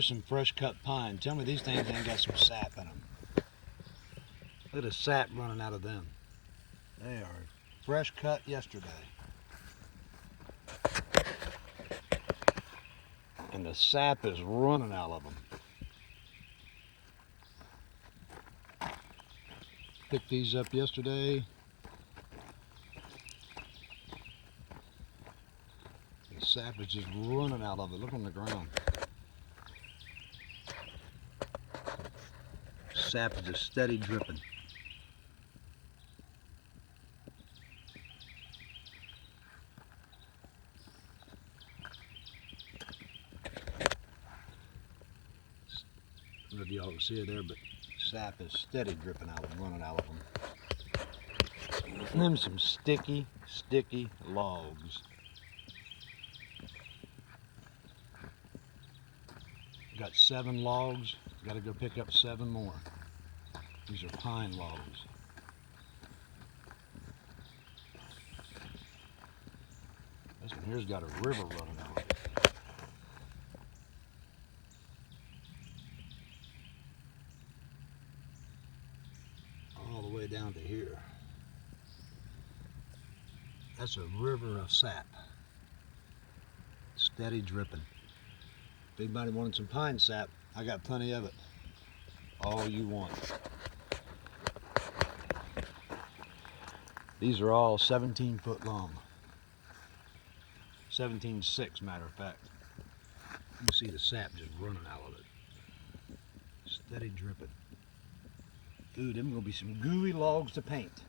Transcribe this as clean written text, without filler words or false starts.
Here's some fresh cut pine. Tell me these things ain't got some sap in them. Look at the sap running out of them. They are fresh cut yesterday. And the sap is running out of them. Picked these up yesterday. The sap is just running out of it. Look on the ground. Sap is just steady dripping. I don't know if y'all can see it there, but sap is steady dripping out of them, running out of them. And them some sticky logs. Got 7 logs. Got to go pick up 7 more. These are pine logs. This one here's got a river running out of it. All the way down to here. That's a river of sap. Steady dripping. If anybody wanted some pine sap, I got plenty of it. All you want. These are all 17 foot long. 17.6 matter of fact. You can see the sap just running out of it. Steady dripping. Ooh, them gonna be some gooey logs to paint.